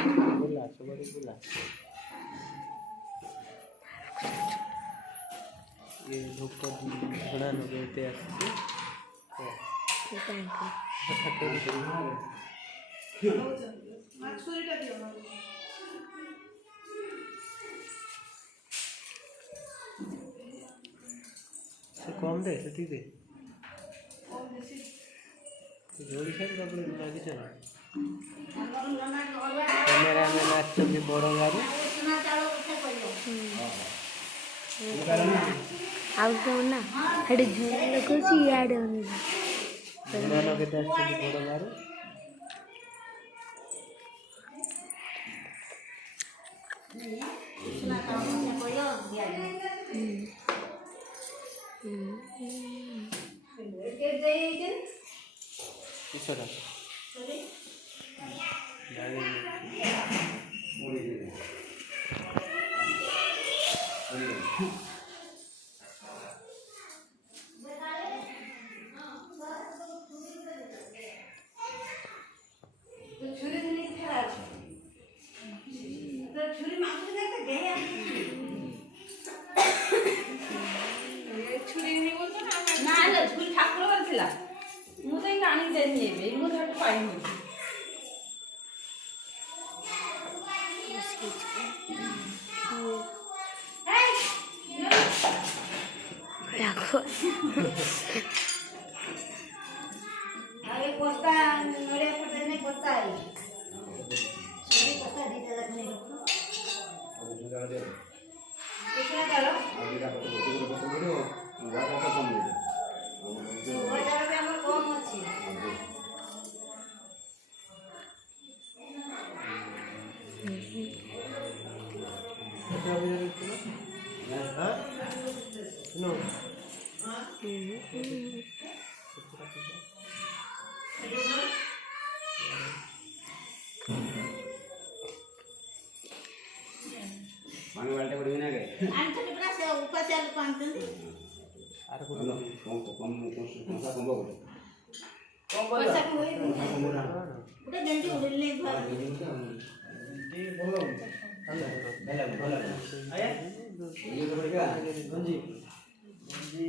बोला सबरे बोला ये धूप झड़ा न गए आसते कम दे से दे जोड़ी से लगे कैमेरामैन आसछन्ति बड़ गाड़ी आउ ना हेड झुला लगुची याड ओनी विमान केते आसछन्ति बड़ गाड़ी किसरा गाड़ी पानी वाले बड़ी ना गए आंटी के पास ऊपर से पानी आर को कम सा कम बोल पैसा को होई उठे जल्दी उड़ले घर ये बोलो भला आया ये तो बढ़िया जी जी